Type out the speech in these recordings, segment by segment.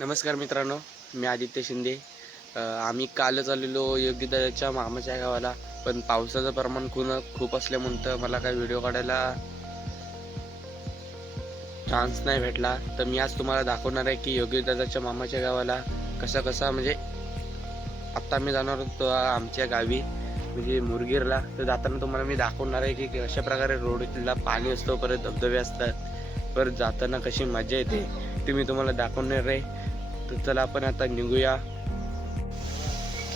नमस्कार मित्रांनो, मी आदित्य शिंदे. आम्ही कालच आलेलो योगीदादाच्या मामाच्या गावाला, पण पावसाचं प्रमाण खूप असल्यामुळे मला काही व्हिडिओ काढायला चान्स नाही भेटला. तर मी आज तुम्हाला दाखवणार आहे की योगीदादाच्या मामाच्या गावाला कसा म्हणजे आत्ता मी जाणार होतो आमच्या गावी म्हणजे मुरगीरला. तर जाताना तुम्हाला मी दाखवणार आहे की कशा प्रकारे रोडला पाणी असतो, परत धबधबे असतात, परत जाताना कशी मजा येते ते मी तुम्हाला दाखवणार आहे. तर चला आपण आता निघूया.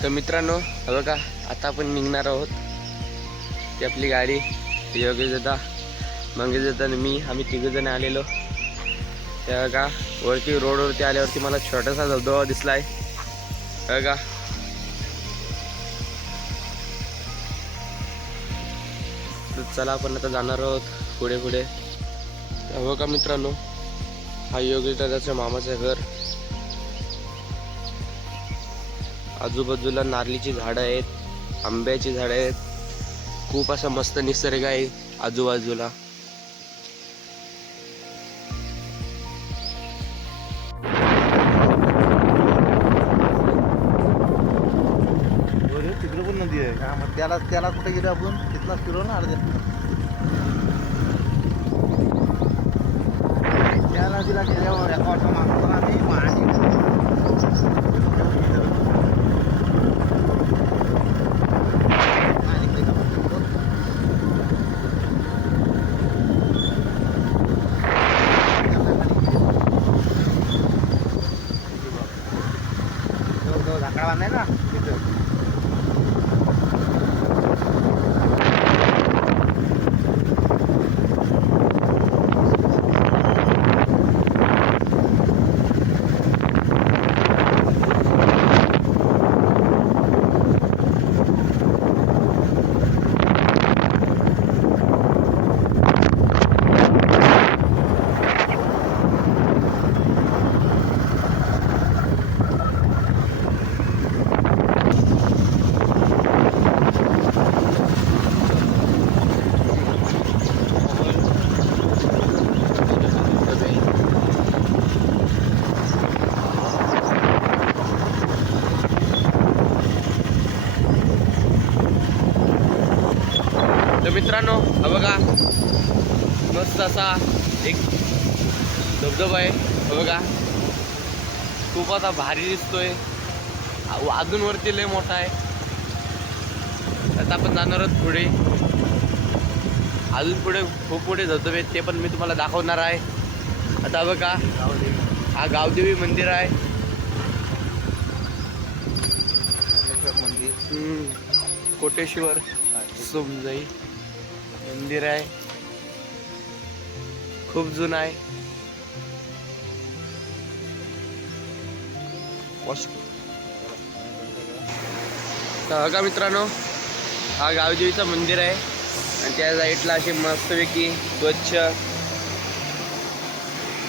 तर मित्रांनो बघा, आता आपण निघणार आहोत. ती आपली गाडी योगेश दादा, मंगेश दादा आणि मी, आम्ही तिघजण आलेलो. त्या बघा वरती रोडवरती आल्यावरती मला छोटासा धबधबा दिसलाय बघा. तर चला आपण आता जाणार आहोत पुढे पुढे. बघा मित्रांनो, हा योगेश दादाच्या मामाचं घर. आजूबाजूला नारळीची झाडं आहेत, आंब्याची झाडं आहेत, खूप असा मस्त निसर्ग आहे आजूबाजूला. तिकडे पण नदी आहे का? मग त्याला कुठे गेलो आपण? तिथला फिरव ना अर्ध्या. त्या नदीला गेल्यावर एका वाटं मागतो आम्ही झाकळा बांधाय ना तिथं. तर मित्रांनो हा बघा, मस्त असा एक धबधबा आहे. हा बघा, खूप असा भारी दिसतोय, अजून वरती लय मोठा आहे. आता आपण जाणार आहोत पुढे, अजून पुढे खूप पुढे धबधबे आहेत, ते पण मी तुम्हाला दाखवणार आहे. आता बघा, हा गावदेवी मंदिर आहे. मंदिर कोटेश्वर सोमजाई मंदिर आहे, खूप जुनं आहे. तर बघा मित्रांनो, हा गावदेवीचं मंदिर आहे आणि त्या साईडला अशी मस्तपैकी स्वच्छ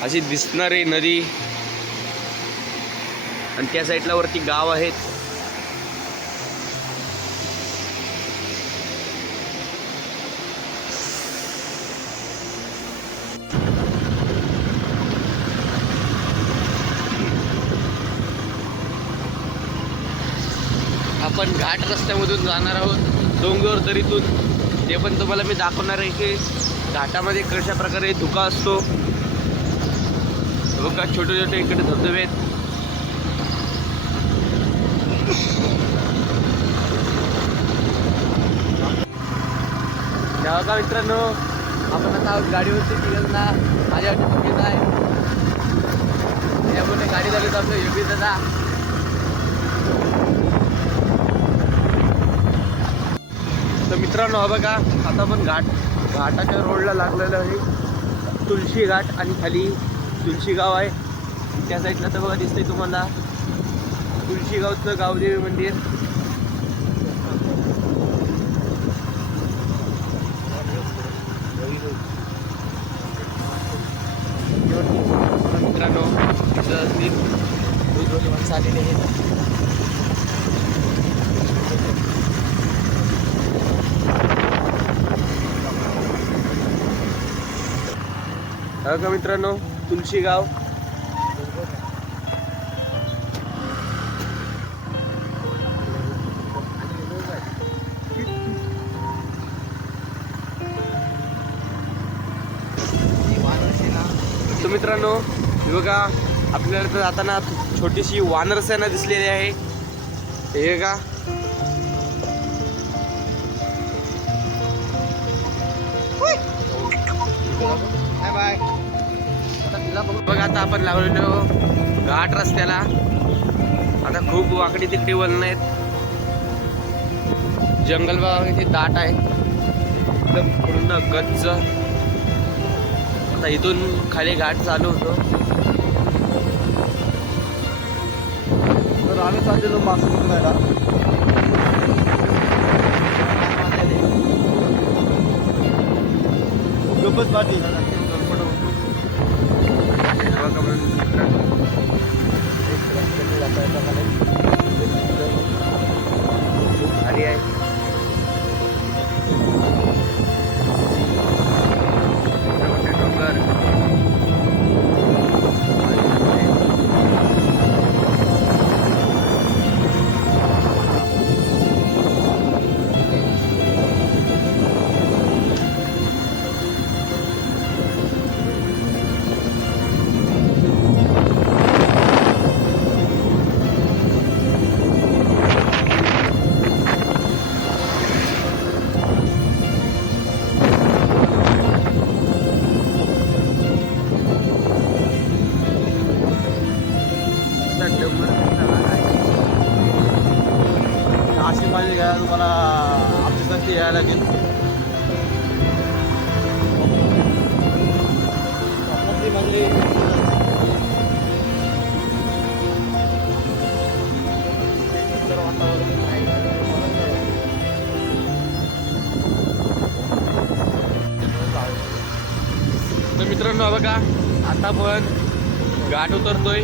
अशी दिसणारी नदी आणि त्या साईडला वरती गाव आहेत. आपण घाट रस्त्यामधून जाणार आहोत डोंगर दरीतून. ते पण तुम्हाला मी दाखवणार आहे की घाटामध्ये कशा प्रकारे धुका असतो. बघा छोटे छोटे इकडे धबधबे आहेत. तेव्हा का मित्रांनो, आपण आता गाडीवरती निघालना, माझ्यावरती चुकीचं आहे. त्यामुळे गाडी झाली तर आपलं योगी दादा. तर मित्रांनो हा बघा, आता आपण घाटाच्या रोडला लागलेलो आहे. तुळशी घाट आणि खाली तुळशी गाव आहे. त्या साईडला तर बघा दिसतंय तुम्हाला तुळशी गावचं गावदेवी मंदिर. मित्रांनो दोन्ही माणसं आलेले आहेत. बघा मित्रांनो, तुळशी गाव मित्रांनो हे बघा आपल्याला तर जाताना छोटीशी वानर सेना दिसलेली आहे. हे का बाय बाय. बघा आता आपण लावलेलो घाट रस्त्याला. आता खूप वाकडी तिकडी वळण आहेत. जंगल बघा किती दाट आहे एकदम पूर्ण गच्च. आता इथून खाली घाट चालू होतो. तर आम्ही चाललेलो मासे पकडायला. गप्पच पाठी भारी आहे. डोंगर अशी माझी घ्यायला तुम्हाला आमची संख्या यायला लागेल. म्हणजे तर मित्रांनो बघा आता आपण घाट उतरतोय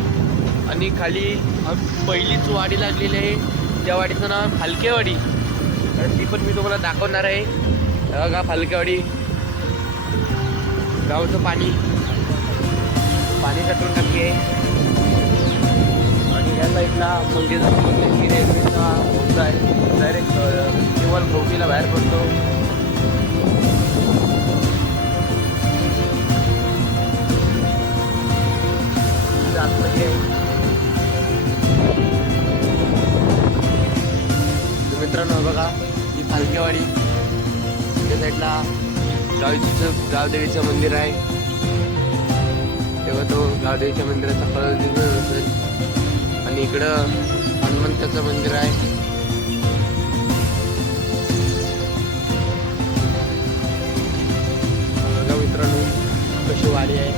आणि खाली पहिलीच वाडी लागलेली आहे. त्या वाडीचं नाव फालकेवाडी. तर ती पण मी तुम्हाला दाखवणार आहे. बघा फालकेवाडी गावचं पाणी साठवून टाकी आहे. आणि या साईडला मंदिर रेल्वेचा होता आहे. डायरेक्ट केवळ भोवतीला बाहेर पडतो. मित्रांनो बघा ही फालकेवाडी. त्या साईडला गावदेवीचं मंदिर आहे. तेव्हा तो गावदेवीच्या मंदिराचा कळस दिसत असेल. आणि इकडं हनुमंताचं मंदिर आहे. बघा मित्रांनो कशी वाडी आहे.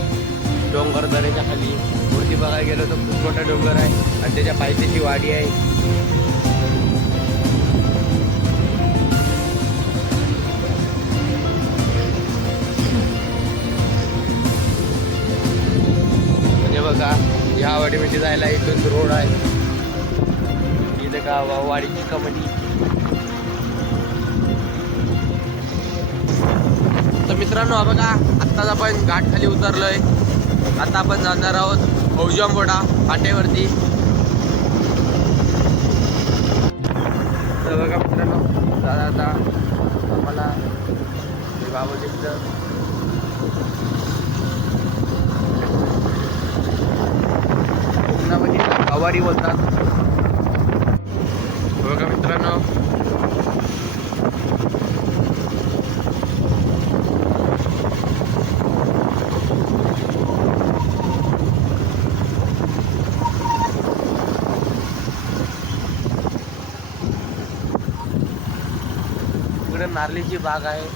डोंगर दऱ्याच्या खाली वरती बघायला गेलो तर खूप मोठा डोंगर आहे आणि त्याच्या पायथ्याशी वाडी आहे. म्हणजे बघा या वाडीमध्ये जायला इथून रोड आहे. इथे का वाडीची कमिटी. तर मित्रांनो बघा आत्ताच आपण घाट खाली उतरलोय. आता आपण जाणार आहोत औजंबोडा फाट्यावरती. तर बघा मित्रांनो आता आम्हाला बाबाजीचं कोकणामध्ये गवारी बोलतात. बघा मित्रांनो इकडे नारळीची बाग आहे.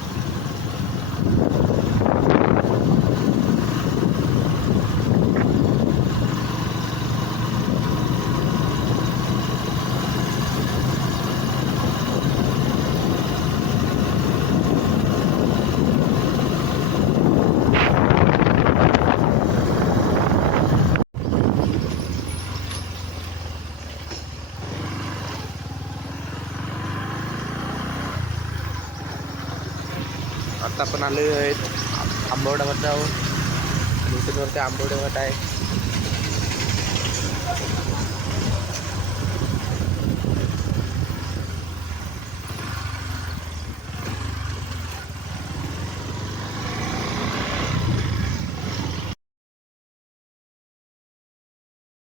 आता आपण आले आहेत आंबवड्यावर आहोत. आणि इथून वरती आंबवड्यावर आहे.